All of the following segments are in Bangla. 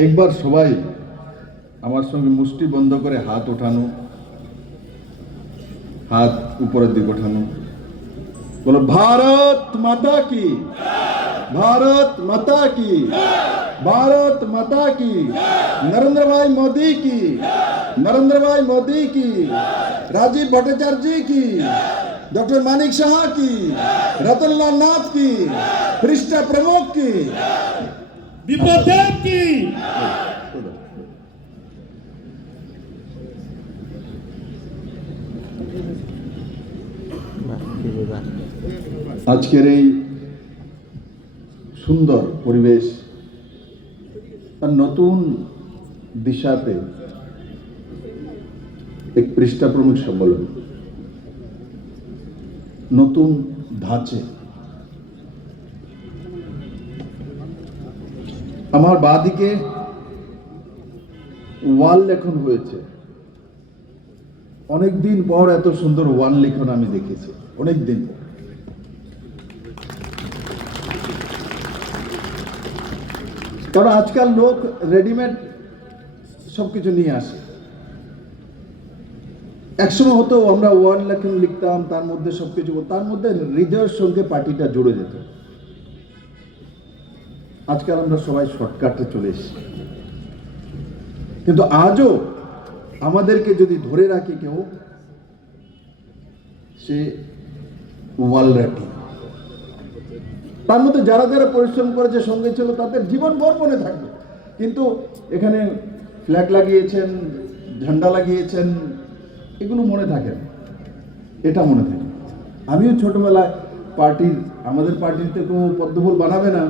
একবার সবাই আমার সঙ্গে মুষ্টি বন্ধ করে হাত ওঠানো, হাত উপরের দিকে ওঠানো, বলো ভারত মাতা কি, भारत माता की, भारत माता की, नरेंद्र भाई मोदी की, नरेंद्र भाई मोदी की, राजीव भट्टाचार्य की, डॉक्टर मानिक शाह की, रतनलाल नाथ की, पृष्ठा प्रमुख की, विपदेव की। আজকের এই সুন্দর পরিবেশ আর নতুন দিশাতে এক পৃষ্ঠা প্রমুখ সম্মেলন, নতুন ধাঁচে। আমার বাঁদিকে ওয়াল লেখন হয়েছে। অনেকদিন পর এত সুন্দর ওয়াল লেখন আমি দেখেছি, অনেকদিন পর। কারণ আজকাল লোক রেডিমেড সবকিছু নিয়ে আসে। একসময় হতো আমরা ওয়াল লেখন লিখতাম, তার মধ্যে সবকিছু, তার মধ্যে হৃদয়ের সঙ্গে পার্টিটা জুড়ে যেত। আজকাল আমরা সবাই শর্টকাটে চলে এসেছি। কিন্তু আজও আমাদেরকে যদি ধরে রাখে কেউ, সে ওয়াল রাখি। তার মধ্যে যারা যারা পরিশ্রম করেছে, সঙ্গে ছিল, তাদের জীবন ভর মনে থাকবে। কিন্তু এখানে ফ্ল্যাগ লাগিয়েছেন, ঝান্ডা লাগিয়েছেন, এগুলো মনে থাকে না, এটা মনে থাকে। আমিও ছোটবেলায় আমাদের পার্টিতে কোনো পদ্মফুল বানাবে না,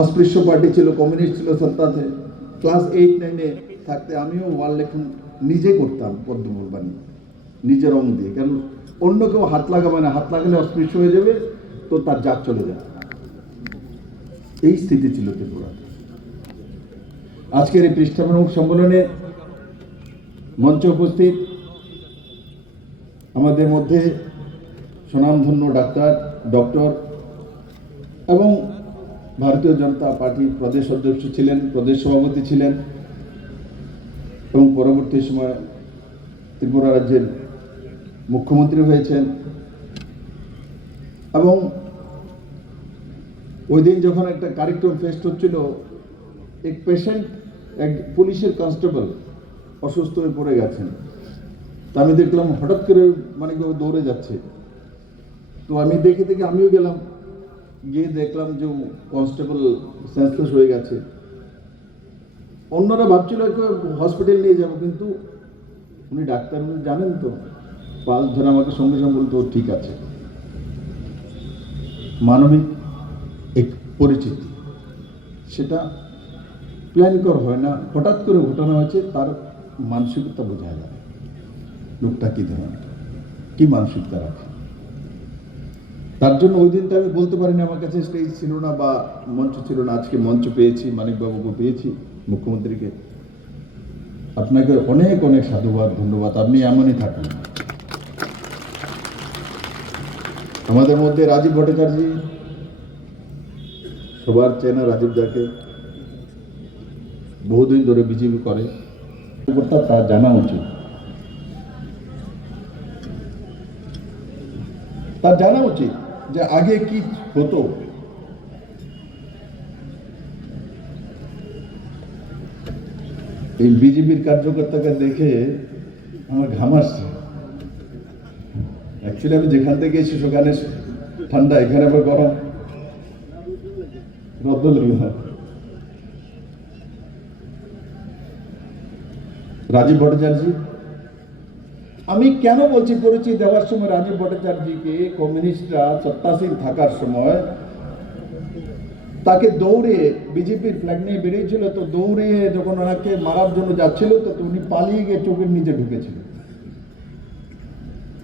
অস্পৃশ্য পার্টি ছিল, কমিউনিস্ট ছিল সত্তাতে। ক্লাস 8-9-এ থাকতে আমিও ওয়াল লেখন নিজে করতাম, পদ্মফুল বানিয়ে, নিজে রং দিয়ে। কারণ অন্য কেউ হাত লাগাবে না, হাত লাগালে অস্পৃশ্য হয়ে যাবে, তো তার জাত চলে যায়। এই স্থিতি ছিল ত্রিপুরা। আজকের এই পৃষ্ঠা প্রমুখ সম্মেলনে মঞ্চে উপস্থিত আমাদের মধ্যে স্বনামধন্য ডক্টর এবং ভারতীয় জনতা পার্টির প্রদেশ অধ্যক্ষ ছিলেন, প্রদেশ সভাপতি ছিলেন এবং পরবর্তী সময় ত্রিপুরা রাজ্যের মুখ্যমন্ত্রী হয়েছেন। এবং ওই দিন যখন একটা কার্যক্রম ফেস্ট হচ্ছিল, এক পুলিশের কনস্টেবল অসুস্থ হয়ে পড়ে গেছেন। তা আমি দেখলাম হঠাৎ করে কেউ দৌড়ে যাচ্ছে। তো আমি দেখে আমিও গেলাম, গিয়ে দেখলাম যে কনস্টেবল সেন্সলেস হয়ে গেছে। অন্যরা ভাবছিল হসপিটাল নিয়ে যাব, কিন্তু উনি ডাক্তার, উনি জানেন তো, পাল ধরে আমাকে সঙ্গে সঙ্গে বলতো ঠিক আছে। মানবিক এক পরিচিতি, সেটা প্ল্যান করা হয় না, হঠাৎ করে ঘটনা হয়েছে। তার মানসিকতা বোঝা যায়, লোকটা কি ধরনের, কি মানসিকতা রাখে। তার জন্য ওই দিনটা আমি বলতে পারিনি, আমার কাছে স্টেজ ছিল না বা মঞ্চ ছিল না। আজকে মঞ্চ পেয়েছি, মানিকবাবুকে পেয়েছি, মুখ্যমন্ত্রীকে। আপনাকে অনেক অনেক সাধুবাদ, ধন্যবাদ। আপনি এমনই থাকুন। আমাদের মধ্যে রাজীব ভট্টাচার্য, সবার চেনা রাজীব দাকে, বহুদিন ধরে বিজেপি করে, তার জানা উচিত, তার জানা উচিত যে আগে কি হতো। এই বিজেপির কার্যকর্তাকে দেখে আমার ঘাম আসছে। অ্যাকচুয়ালি আমি যেখান থেকে এসেছি সেখানে ঠান্ডা, এখানে আবার গরম, রাজীব ভট্টাচার্য, আমি কেন বলছি পরিচয় দেওয়ার সময় রাজীব ভট্টাচার্যকে কমিউনিস্টরা সত্তাসীন থাকার সময় তাকে দৌড়ে, বিজেপির ফ্ল্যাগ নিয়ে বেরিয়েছিল, তো দৌড়ে যখন ওনাকে মারার জন্য যাচ্ছিল, তো উনি পালিয়ে গিয়ে চোখের নিচে ঢুকেছিল।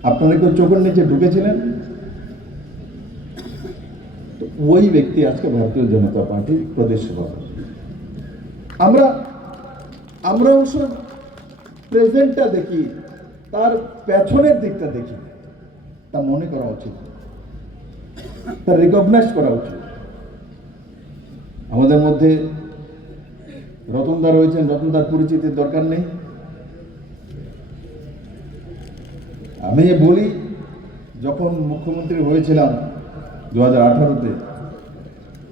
আপনারা কেউ চোখের নিচে ঢুকেছিলেন? তো ওই ব্যক্তি আজকে ভারতীয় জনতা পার্টির প্রদেশ সভাপতি। আমরা অবশ্য প্রেজেন্টটা দেখি, তার পেছনের দিকটা দেখি। তা মনে করা উচিত, তা রিকগনাইজ করা উচিত। আমাদের মধ্যে রতনদা রয়েছেন, রতনদার পরিচিতির দরকার নেই। আমি বলি, যখন মুখ্যমন্ত্রী হয়েছিলাম 2018-তে,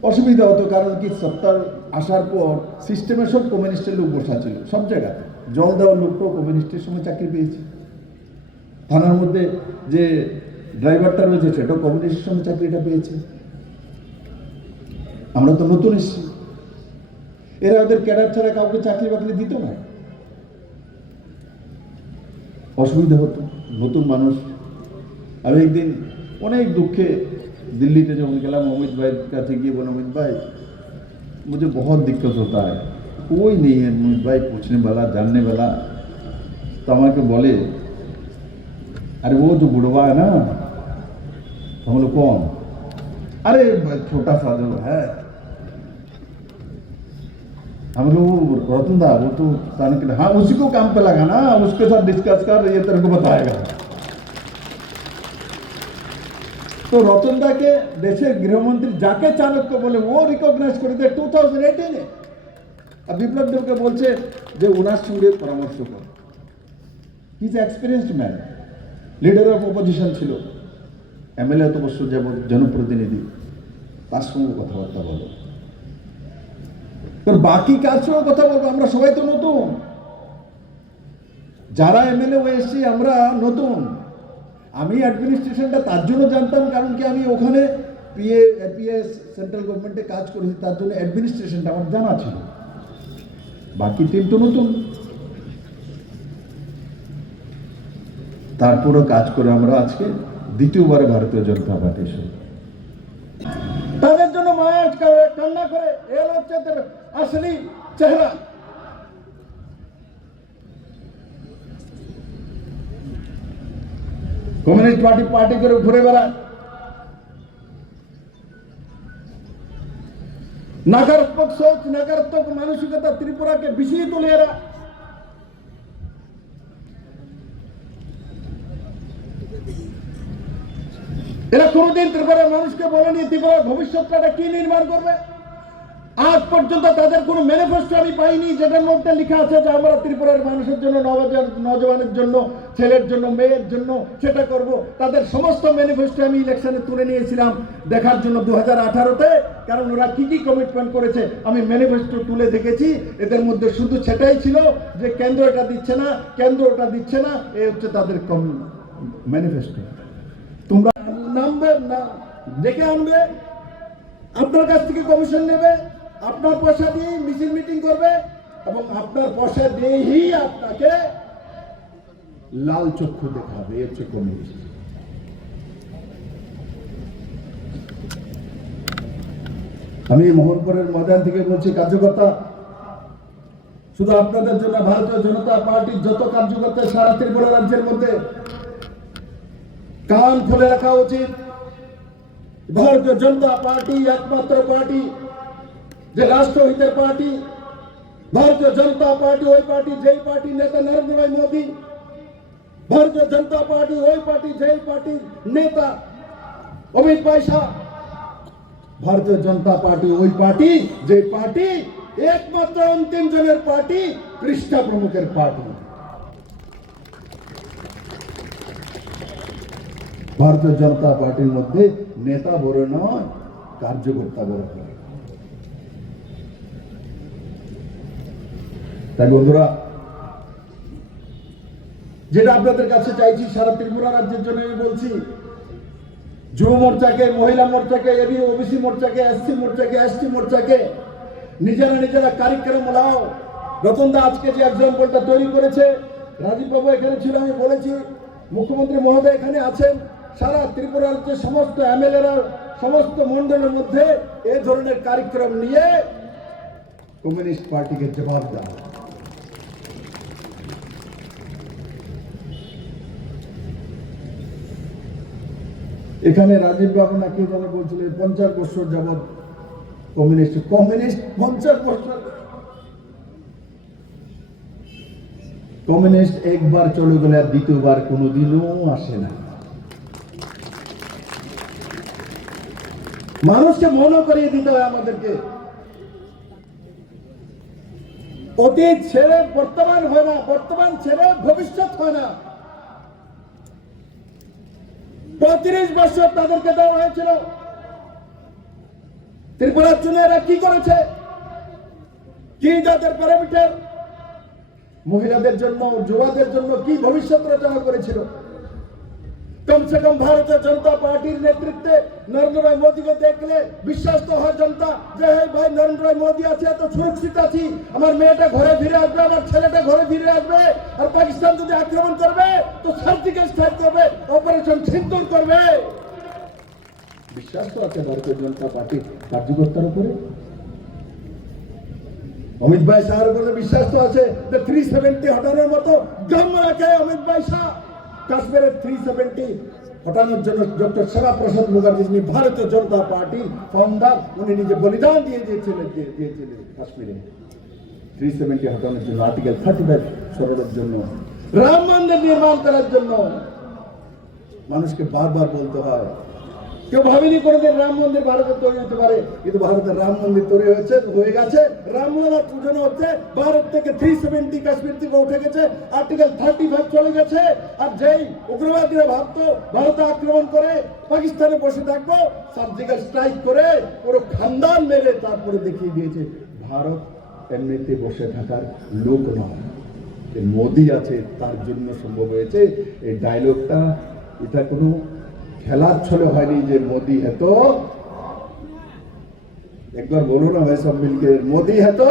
অসুবিধা হতো, কারণ কি সত্তার আসার পর সিস্টেমে সব কমিউনিস্টের লোক বসা ছিল, সব জায়গাতে। জল দেওয়ার লোকটাও কমিউনিস্টের সময় চাকরি পেয়েছে, থানার মধ্যে যে ড্রাইভারটা রয়েছে সেটাও কমিউনিস্টের সময় চাকরিটা পেয়েছে। আমরা তো নতুন এসেছি, এরা ওদের ক্যাডার ছাড়া কাউকে চাকরি বাকরি দিত না, অসুবিধা হতো। নতুন মানুষ। আমি একদিন অনেক দুঃখে दिल्ली से जब गया अमित भाई का कि बोला अमित भाई मुझे बहुत दिक्कत होता है, कोई नहीं है अमित भाई पूछने वाला जानने वाला। तो हमारे बोले अरे वो जो बुढ़वा है ना, हम लोग कौन, अरे छोटा सा जो है, हम लोग रतन दा, वो तो हाँ उसी को काम पे लगा ना, उसके साथ डिस्कस कर, ये तेरे को बताएगा। तो रतन दा के देशेर गृहमंत्री जाके चाणक्य बोले वो रिकगनाइज कर दिए 2018-এ। আর বিপ্লব দেবকে বলছে যে ওনার সঙ্গে পরামর্শ কর। He is experienced man, leader of opposition ছিল, এমএলএ এত বছর যাবৎ, জনপ্রতিনিধি, তার সঙ্গে কথাবার্তা বলো। আর বাকি কার সঙ্গে কথা বলবো? আমরা সবাই তো নতুন, যারা এমএলএ হয়ে এসেছি আমরা নতুন। আমি অ্যাডমিনিস্ট্রেশনটা তার জন্য জানতাম, কারণ কি আমি ওখানে এপিএস সেন্ট্রাল গভর্নমেন্টে কাজ করেছি, তার জন্য অ্যাডমিনিস্ট্রেশনটা আমার জানা ছিল। বাকি টিম তো নতুন, তারপরও কাজ করে আমরা আজকে দ্বিতীয়বারে ভারতীয় জনতা পার্টি তাদের জন্য মায়া কান্না করে, এর হচ্ছে তাদের আসলি চেহারা। কমিউনিস্ট পার্টি করে ঘুরে বেড়ায়, नकारात्मक सोच, नकारात्मक मानसिकता त्रिपुरा के বিষিয়ে তোলে এরা। এরা কোনোদিন ত্রিপুরার মানুষকে বলেনি ত্রিপুরার ভবিষ্যৎটা কি নির্মাণ করবে। আজ পর্যন্ত তাদের কোনো ম্যানিফেস্টো আমি পাইনি যেটার মধ্যে লেখা আছে যে আমরা ত্রিপুরার মানুষের জন্য, নজওয়ানের জন্য, ছেলের জন্য, মেয়ের জন্য সেটা করব। তাদের সমস্ত ম্যানিফেস্টো আমি ইলেকশনে তুলে নিয়েছিলাম দেখার জন্য 2018-তে, কারণ ওরা কি কি কমিটমেন্ট করেছে আমি ম্যানিফেস্টো তুলে দেখেছি। এদের মধ্যে শুধু সেটাই ছিল যে কেন্দ্র এটা দিচ্ছে না, কেন্দ্র ওটা দিচ্ছে না, এই হচ্ছে তাদের ম্যানিফেস্টো। তোমরা নামবে না, ডেকে আনবে, আপনার কাছ থেকে কমিশন নেবে, আপনার পয়সা দিয়ে মিছিল মিটিং করবে, এবং আপনার পয়সা দিয়েই আপনাকে লাল চক্ষু দেখাবে। এর হচ্ছে কমিউনিস্ট। আমি মোহনপুরের ময়দান থেকে বলছি, কার্যকর্তা, শুধু আপনাদের জন্য ভারতীয় জনতা পার্টির যত কার্যকর্তা সারা ত্রিপুরা রাজ্যের মধ্যে কান খুলে রাখা উচিত। ভারতীয় জনতা পার্টি একমাত্র পার্টি যে রাষ্ট্রহিতের পার্টি। ভারতীয় জনতা পার্টি ওই পার্টি যেই পার্টি নেতা নরেন্দ্র ভাই মোদী। ভারতীয় জনতা পার্টি ওই পার্টি যেই পার্টির নেতা অমিত ভাই শাহ। ভারতীয় জনতা পার্টি ওই পার্টি যে পার্টি একমাত্র অন্তিম জনের পার্টি, পৃষ্ঠা প্রমুখের পার্টি। ভারতীয় জনতা পার্টির মধ্যে নেতা বড় নয়, কার্যকর্তা বড় হয়। তাই বন্ধুরা, যেটা আপনাদের কাছে চাইছি সারা ত্রিপুরা রাজ্যের জন্য আমি বলছি, যুব মোর্চাকে, মহিলা মোর্চাকে, এবি ওবিসি মোর্চাকে, এসসি মোর্চাকে, এসটি মোর্চাকে নিজেরা কারিক্রম লাও। রতন দা আজকে যে এক্সাম্পলটা তৈরি করেছে, রাজীব বাবু এখানে ছিল, আমি বলেছি মুখ্যমন্ত্রী মহোদয় এখানে আছেন, সারা ত্রিপুরা রাজ্যের সমস্ত এমএলএরা সমস্ত মন্ডলের মধ্যে এই ধরনের কার্যক্রম নিয়ে কমিউনিস্ট পার্টিকে জবাব দেওয়া। এখানে রাজীব বাবু না কেউ যেন বলছিলেন 50 বছর যাবৎ কমিউনিস্ট 50 বছর। কমিউনিস্ট একবার চলে গেলে আর দ্বিতীয়বার কোনোদিনও আসে না। মানুষকে মনে করিয়ে দিতে হয় আমাদেরকে। অতীত ছেড়ে বর্তমান হয় না, বর্তমান ছেড়ে ভবিষ্যৎ হয় না। 35 বছর তাদেরকে দেওয়া হয়েছিল। ত্রিপুরার জন্য এরা কি করেছে? কি যাদের প্যারামিটার, মহিলাদের জন্য, যুবাদের জন্য কি ভবিষ্যৎ রচনা করেছিল? কমসে কম ভারতীয় জনতা পার্টির নেতৃত্বে নরেন্দ্র ভাই মোদীকে দেখলে বিশ্বাস তো হয় জনতা যে হে ভাই নরেন্দ্র ভাই মোদী আছে, তো সুরক্ষিত আছি, আমার মেয়েটা ঘরে ফিরে আসবে, আমার ছেলেটা ঘরে ফিরে আসবে। আর পাকিস্তান যদি আক্রমণ করবে তো সার্জিক্যাল স্ট্রাইক করবে, অপারেশন সিন্দুর করবে। বিশ্বাস তো আছে ভারতীয় জনতা পার্টির কার্যকর্তার উপরে। অমিত ভাই শাহের উপরে বিশ্বাস তো আছে যে 370 হটানোর মতো দম রাখে অমিত ভাই শাহ। কাশ্মীরের 370 হটানোর জন্য ডক্টর শ্যামা প্রসাদ মুখার্জি, যিনি ভারতীয় জনতা পার্টির ফাউন্ডার, উনি নিজে বলিদান দিয়েছিলেন কাশ্মীরে 370 হটানোর জন্য, আর্টিকেল 35 সরানোর জন্য, রাম মন্দির নির্মাণ করার জন্য। মানুষকে বারবার বলতে হয়, কেউ ভাবেনি কোনোদিন রাম মন্দির ভারতে তৈরি হতে পারে, কিন্তু ভারতের রাম মন্দির তৈরি হয়ে গেছে। রামলালার পূজনে হচ্ছে, ভারত থেকে 370 কাশ্মীর থেকে উঠে গেছে, আর্টিকেল 35 চলে গেছে। আর যেই উগ্রবাদীরা ভাবতো ভারতে আক্রমণ করে পাকিস্তানে বসে থাকবো, সার্জিক্যাল স্ট্রাইক করে পুরো খানদান মেরে তারপরে দেখিয়ে দিয়েছে ভারত এমনিতে বসে থাকার লোক নয়, মোদী আছে তার জন্য সম্ভব হয়েছে। এই ডায়লগটা এটা কোনো খেলার ছলে হয়নি যে মোদী है तो, একবার বলো না ভাই সব মিলকে, মোদী है तो।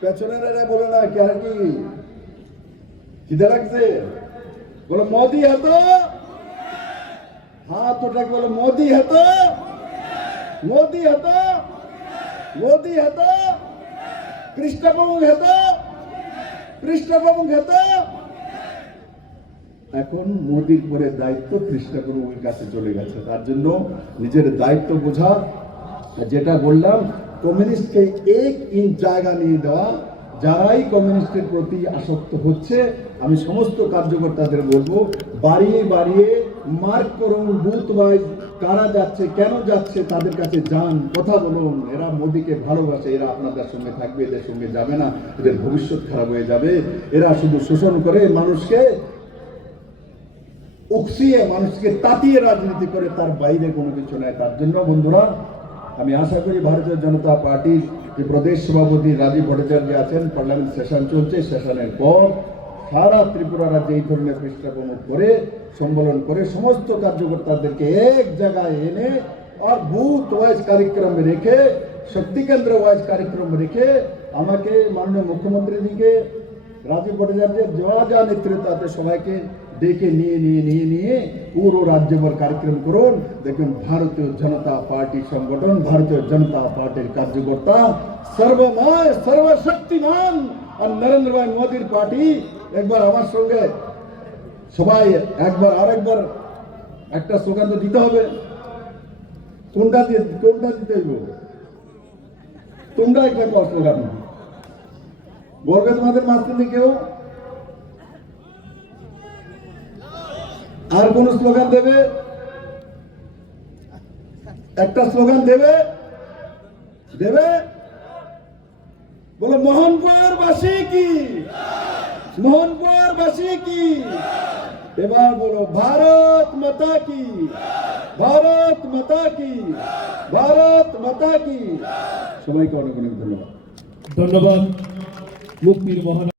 পেছনের বলো না কি, আর কি খিদে লাগছে? বলো মোদী है तो। হাত ওটাকে বলো মোদী है तो, মোদী है तो, মোদী है तो, পৃষ্ঠপোষক है तो, পৃষ্ঠপোষক है तो। এখন মোদীর পরে দায়িত্ব কৃষ্ণগুরুর কাছে চলে গেছে। তার জন্য নিজের দায়িত্ব বোঝা, যেটা বললাম কমিউনিস্টকে 1 ইঞ্চ জায়গা নিয়ে দেওয়া। যারাই কমিউনিস্টের প্রতি আসক্ত হচ্ছে, আমি সমস্ত কার্যকর্তাদের বলবো বাড়িয়ে বাড়িয়ে মার্ক করুন, বুথ ওয়াইজ কারা যাচ্ছে, কেন যাচ্ছে, তাদের কাছে যান, কথা বলুন। এরা মোদীকে ভালোবাসে, এরা আপনাদের সঙ্গে থাকবে, এদের সঙ্গে যাবে না, এদের ভবিষ্যৎ খারাপ হয়ে যাবে। এরা শুধু শোষণ করে, মানুষকে উকসিয়ে, মানুষকে তাতিয়ে রাজনীতি করে, তার বাইরে কোনো কিছু নয়। তার জন্য বন্ধুরা, আমি আশা করি ভারতীয় জনতা পার্টির যে প্রদেশ সভাপতি রাজীব ভট্টাচার্য আছেন, পার্লামেন্ট সেশন চলছে, সেশনের পর সারা ত্রিপুরা রাজ্যে এই ধরনের পৃষ্ঠাপ্রমুখ করে, সম্মেলন করে সমস্ত কার্যকর্তাদেরকে এক জায়গায় এনে আর বুথ ওয়াইজ কার্যক্রম রেখে, শক্তি কেন্দ্র ওয়াইজ কার্যক্রম রেখে, আমাকে মাননীয় মুখ্যমন্ত্রীজিকে, রাজীব ভট্টাচার্যের যা নেতৃত্ব আছে সবাইকে ডেকে নিয়ে পুরো রাজ্যভর কার্যক্রম করুন। দেখুন ভারতীয় জনতা পার্টি সংগঠন, ভারতীয় জনতা পার্টির কার্যকর্তা সর্বময় সর্বশক্তিমান আর নরেন্দ্র ভাই মোদীর পার্টি। একবার আমার সঙ্গে সবাই একবার আরেকবার একটা স্লোগান তো দিতে হবে। কোনটা দিতে হইব? তোমরা একটা স্লোগান বলবে তোমাদের মাঝখানে কেউ, আর কোন স্লোগান দেবে? একটা স্লোগান দেবে, বলো মোহনপুর বাসী কি, মোহনপুর বাসী কি। এবার বলো ভারত মাতা কি, ভারত মাতা কি, ভারত মাতা কি। সবাইকে অনেক অনেক ধন্যবাদ। ধন্যবাদ মুক্তির মহান